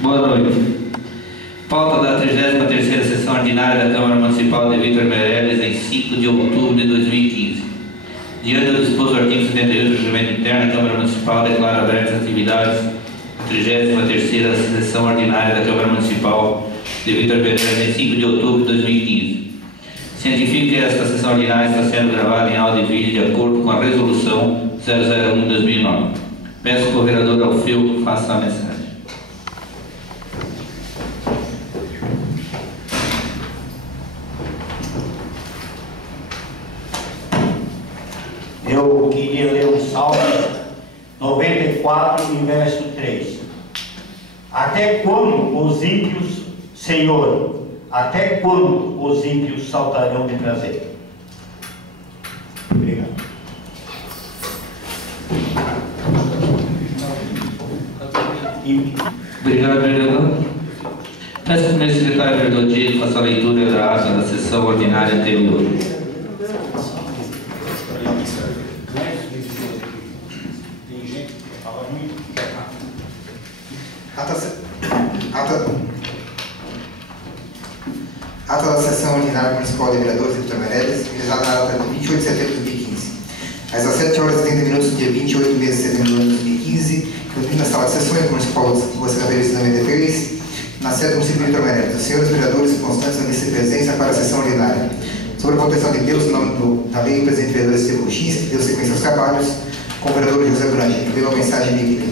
Boa noite. Pauta da 33ª Sessão Ordinária da Câmara Municipal de Vítor Meirelles em 5 de outubro de 2015. Diante do disposto do artigo 78 do Regimento Interno, a Câmara Municipal declara abertas as atividades da 33ª Sessão Ordinária da Câmara Municipal de Vítor Meirelles em 5 de outubro de 2015. Cientifico que esta sessão ordinária está sendo gravada em áudio e vídeo de acordo com a Resolução 001/2009. Peço que o vereador Alfeu faça a mensagem. Eu queria ler um Salmo 94, verso 3. Até quando os ímpios, Senhor, até quando os ímpios saltarão de prazer? Obrigado. Obrigado, vereador. Peço que o meu secretário vereador Diego faça a leitura da ata da sessão ordinária anterior. Ata da Sessão Ordinária Municipal de Vereadores de Vítor Meirelles, realizada na data de 28 de setembro de 2015. Às 17h30 do dia 28 de setembro de 2015, reunido na Sala de Sessões Municipal Rua Secretaria de 93, na sede do município de Vítor Meirelles, os senhores vereadores constantes na vice-presença para a sessão ordinária. Sobre a proteção de Deus, em nome da lei, o presidente vereador Estevam X, que deu sequência aos trabalhos, com o vereador José Brandt, que deu a mensagem bíblica.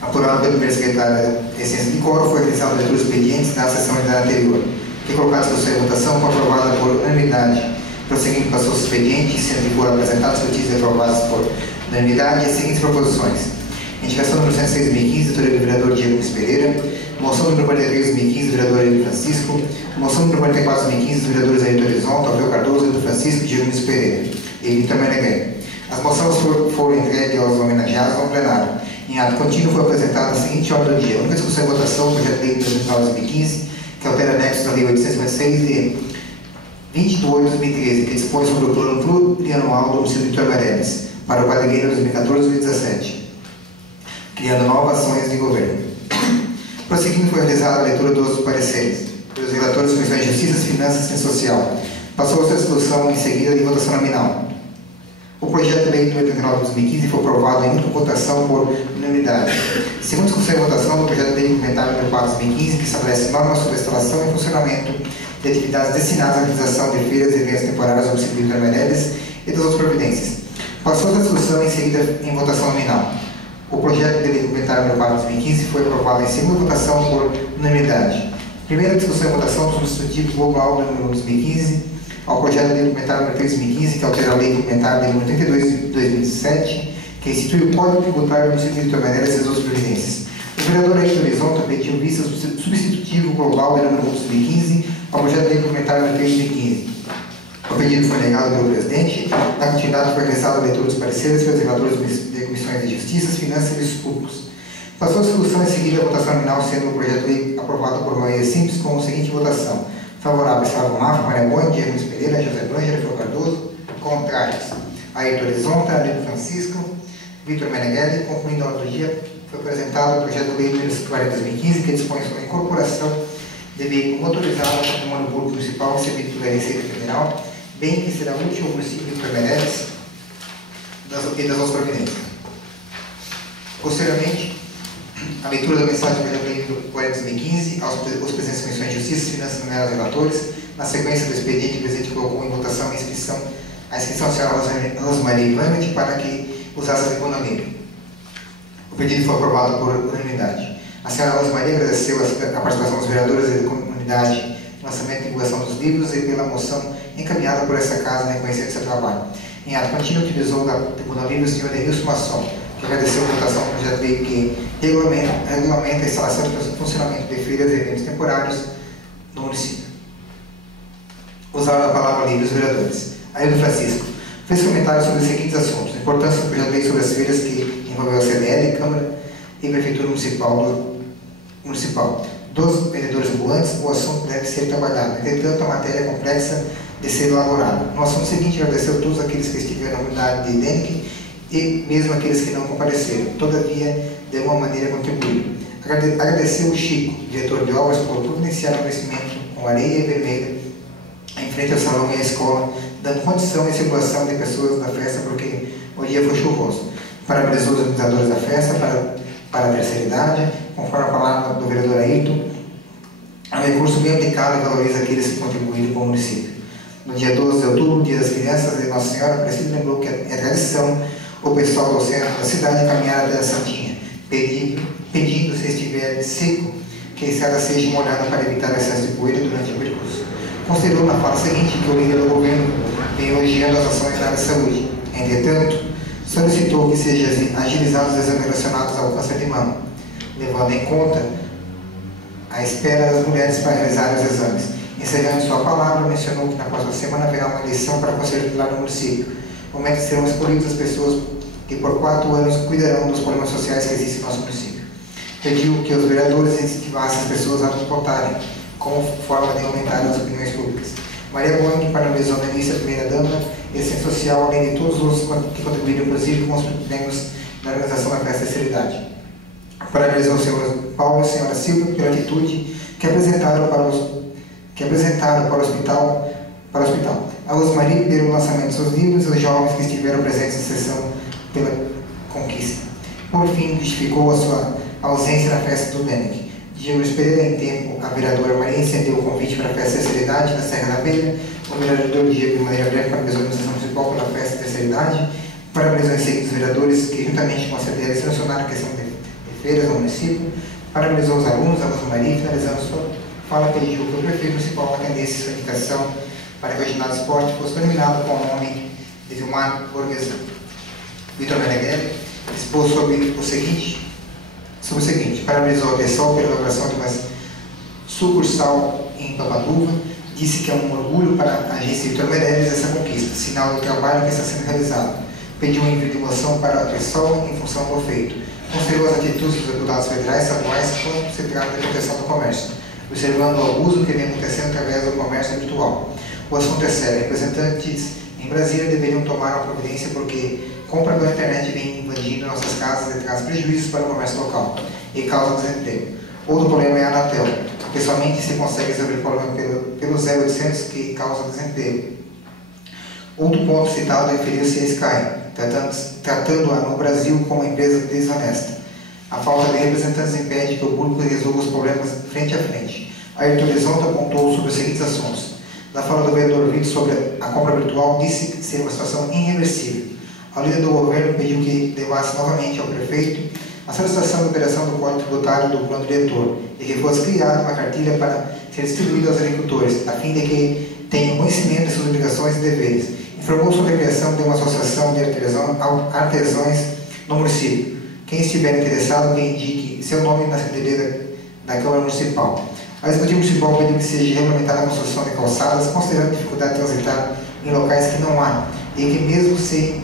Apurado pelo primeiro secretário de Ciência de Coro, foi realizado a leitura dos expedientes da sessão ordinária anterior, que é colocada em sua votação, foi aprovada por unanimidade. Prosseguindo para seus expedientes, sendo que foram apresentados notícias e aprovadas por unanimidade, as seguintes proposições: indicação número 106 de 2015, do vereador Diego Luiz Pereira; moção número 43 de 2015, do vereador Ailton Francisco; moção número 44 de 2015, dos vereadores Ailton Horizonte, Alfeu Cardoso, Ailton Francisco e Diego Luiz Pereira e Vítor Meirelles. As moções foram entregues aos homenageados no plenário. Em ato contínuo foi apresentada a seguinte ordem do dia: única discussão e votação do projeto de lei 2015, que altera anexo da lei 856 de 20 de 8 de 2013, que dispõe sobre o plano plurianual do município de Vítor Meirelles para o quadriênio 2014-2017, criando novas ações de governo. Prosseguindo, foi realizada a leitura dos pareceres pelos relatores das Comissões de Justiça, Finanças e Assistência Social. Passou a sua discussão em seguida de votação nominal. O projeto de lei número 89 de 2015 foi aprovado em única votação por unanimidade. Segundo discussão e votação do projeto de lei complementar número 4 de 2015, que estabelece normas sobre a instalação e funcionamento de atividades destinadas à realização de feiras e eventos temporários do município de Vítor Meirelles e das outras providências. Passou a discussão em seguida em votação nominal. O projeto de lei complementar número 4 de 2015 foi aprovado em segunda votação por unanimidade. Primeira discussão e votação do substitutivo global número 1 de 2015 ao projeto de lei complementar número 3 de 2015, que altera a lei complementar número 32 de 2007, que institui o Código Tributário do município de Vítor Meirelles e as outras providências. O vereador Ailton Horizonte pediu vista substitutivo global número 1 de 2015 ao projeto de lei complementar número 3 de 2015. O pedido foi negado pelo presidente. Na continuidade, foi realizada a leitura dos pareceres pelos relatores de comissões de Justiça, Finanças e Serviços Públicos. Passou a discussão em seguida a votação nominal, sendo o projeto de lei aprovado por maioria simples, com a seguinte votação: favoráveis: Salvo Mafra, Maria Boi, Diego Luiz Pereira, José Brandt, Alfeu Cardoso; contrários: Ailton Horizonte, Ailton Francisco, Vítor Meirelles. Concluindo a ordem do dia, foi apresentado o projeto de lei número 40 de 2015, que dispõe sobre a incorporação de veículo motorizado ao patrimônio público municipal e servido pela Receita Federal, bem que será útil ao município de Vítor Meirelles e das outras providências. Posteriormente, a leitura da mensagem do projeto de lei número 40 de 2015 aos presidentes das Comissões de Justiça, Finanças e nomeados relatores. Na sequência do expediente, o presidente colocou em votação a inscrição da senhora Rosmaria Ivanit para que usasse a tribuna livre. O pedido foi aprovado por unanimidade. A senhora Rosmaria agradeceu a participação dos vereadores e da comunidade no lançamento e divulgação dos livros e pela moção encaminhada por essa casa reconhecendo seu trabalho. Em ato contínuo, utilizou da tribuna livre o senhor Denilson Masson, que agradeceu a votação do projeto de lei que regulamenta a instalação e funcionamento de feiras e eventos temporários no município. Usaram a palavra livre os vereadores. Ailton Francisco fez comentários sobre os seguintes assuntos: a importância do projeto de lei sobre as feiras que envolveu a CDL, Câmara e Prefeitura Municipal. Dos vendedores ambulantes, o assunto deve ser trabalhado. Entretanto, a matéria é complexa de ser elaborada. No assunto seguinte, agradeceu a todos aqueles que estiveram na unidade de DENIC e mesmo aqueles que não compareceram. Todavia, de alguma maneira contribuíram. Agradeceu o Chico, diretor de obras, por providenciar o crescimento com areia vermelha em frente ao salão e à escola, dando condição e circulação de pessoas da festa, porque o dia foi chuvoso. Parabenizou os organizadores da festa para a terceira idade, conforme a palavra do vereador Ayrton, é um recurso bem aplicado e valoriza aqueles que contribuíram com o município. No dia 12 de outubro, Dia das Crianças, de Nossa Senhora Aparecida lembrou que é tradição o pessoal do centro da cidade caminhar até a Santinha, pedindo, se estiver seco, que a estrada seja molhada para evitar o excesso de poeira durante o percurso. Considerou na fala seguinte que o líder do governo vem elogiando as ações da área de saúde. Entretanto, solicitou que sejam agilizados os exames relacionados ao câncer de mama, levando em conta a espera das mulheres para realizar os exames. Encerrando sua palavra, mencionou que na próxima semana haverá uma eleição para conselho tutelar no município, momento que serão escolhidas as pessoas que por 4 anos cuidarão dos problemas sociais que existem no nosso município. Pediu que os vereadores incentivassem as pessoas a nos votarem, como forma de aumentar as opiniões públicas. Maria Boing parabenizou a ministra, primeira-dama e assistente social, além de todos os que contribuíram, inclusive, com os prêmios na organização da festa da seriedade. Parabenizou o senhor Paulo e a senhora Silva pela atitude que apresentaram para o hospital. A Rosmarie pelo lançamento de seus livros e os jovens que estiveram presentes na sessão pela conquista. Por fim, justificou a sua ausência na festa do Denec. Diego Pereira, em tempo, a vereadora Maria estendeu o convite para a festa da terceira idade na Serra da Beira. O vereador Diego, de maneira breve, parabenizou a administração municipal pela festa da terceira idade. Parabenizou em seguida os vereadores que, juntamente com a CDL, selecionaram a questão de feiras no município. Parabenizou os alunos, a Rosmarie, finalizando sua fala, pediu que o prefeito municipal atendesse sua indicação para que o ginásio de esporte fosse terminado com o nome de Vilmar Borges Vitor Meneghelli, expôs sobre o seguinte, parabenizou a pessoa pela inauguração de uma sucursal em Papaduva, disse que é um orgulho para a agência Vitor Meirelles essa conquista, sinal do trabalho que está sendo realizado. Pediu um envio de moção para a pessoa em função do feito. Considerou as atitudes dos deputados federais e estaduais quando se trata de proteção do comércio, observando o abuso que vem acontecendo através do comércio virtual. O assunto é sério. Representantes em Brasília deveriam tomar uma providência porque compra pela internet vem invadindo nossas casas e traz prejuízos para o comércio local e causa desemprego. Outro problema é a Anatel, porque somente se consegue resolver o problema pelo 0800 que causa desemprego. Outro ponto citado referiu-se a Sky, tratando-a no Brasil como uma empresa desonesta. A falta de representantes impede que o público resolva os problemas frente a frente. Ayrton Horizonte apontou sobre os seguintes assuntos. Na fala do vereador Vitor sobre a compra virtual, disse ser uma situação irreversível. A líder do governo pediu que levasse novamente ao prefeito a solicitação de operação do Código Tributário do plano diretor e que fosse criada uma cartilha para ser distribuída aos agricultores, a fim de que tenham conhecimento de suas obrigações e deveres. Informou sobre a criação de uma associação de artesãos no município. Quem estiver interessado, que indique seu nome na secretaria da Câmara Municipal. A Executiva Municipal pediu que seja regulamentada a construção de calçadas, considerando a dificuldade de transitar em locais que não há, e que mesmo sem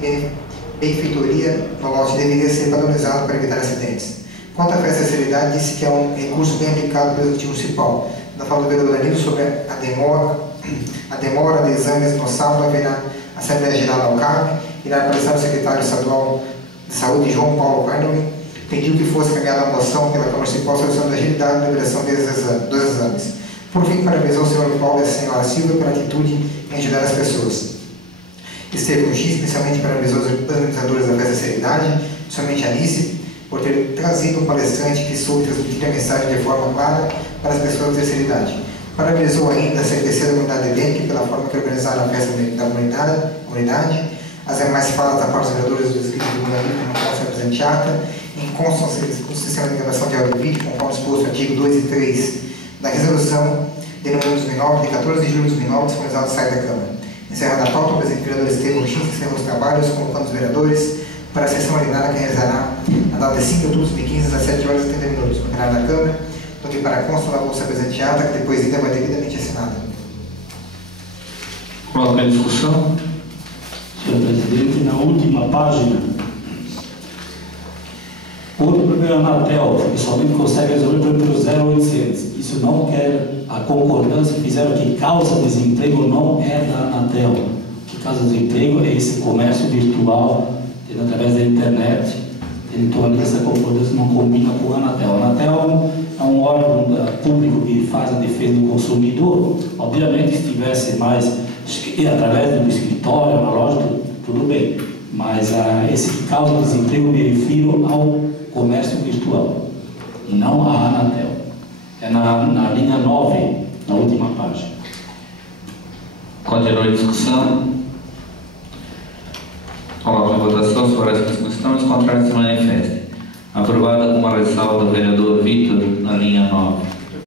benfeitoria no lote deveria ser padronizado para evitar acidentes. Quanto à festa da seriedade, disse que é um recurso bem aplicado pelo Executivo Municipal. Na fala do vereador Danilo sobre a demora de exames no sábado, haverá a Assembleia Geral da UCAB, irá aparecer o secretário estadual de Saúde, João Paulo Carnoli, pediu que fosse encaminhada a moção pela Câmara Municipal solucionando a agilidade na liberação dos exames. Por fim, parabenizou o senhor Paulo e a senhora Silva pela atitude em ajudar as pessoas. Esteve com X, especialmente parabenizou os organizadores da festa da seriedade, principalmente a Alice, por ter trazido um palestrante que soube transmitir a mensagem de forma clara para as pessoas da terceira idade. Parabenizou ainda a CPC da comunidade de Denec pela forma que organizaram a festa da comunidade. As demais falas da parte dos vereadores do distrito de Guarani, que não possam presente ata, constam o sistema de gravação de áudio e vídeo, conforme exposto no artigo 2 e 3 da resolução de número 2009, de 14 de julho de 2009, disponibilizado no site da Câmara. Encerrada a pauta, o presidente vereador Estevam X encerrou os trabalhos, convocando os vereadores para a sessão ordinária que realizará na data de 5 de outubro de 2015, às 7 horas e 30 minutos, no plenário da Câmara, do que para constar na bolsa presenteada, que depois ainda vai devidamente assinada. Coloca em discussão. Senhor presidente, na última página, outro problema na Anatel, que somente consegue resolver pelo 0800. Isso não quer a concordância que fizeram que causa desemprego não é da Anatel. O que causa desemprego é esse comércio virtual através da internet. Então ali essa concordância não combina com a Anatel. A Anatel é um órgão público que faz a defesa do consumidor. Obviamente, se tivesse mais, através do escritório, analógico, tudo bem. Mas esse que causa desemprego eu me refiro ao comércio virtual, e não à Anatel. É na linha 9, na última página. Continua a discussão. Coloco em votação se for essa questão, os contrários se manifestem. Aprovada com uma ressalva do vereador Vitor, na linha 9.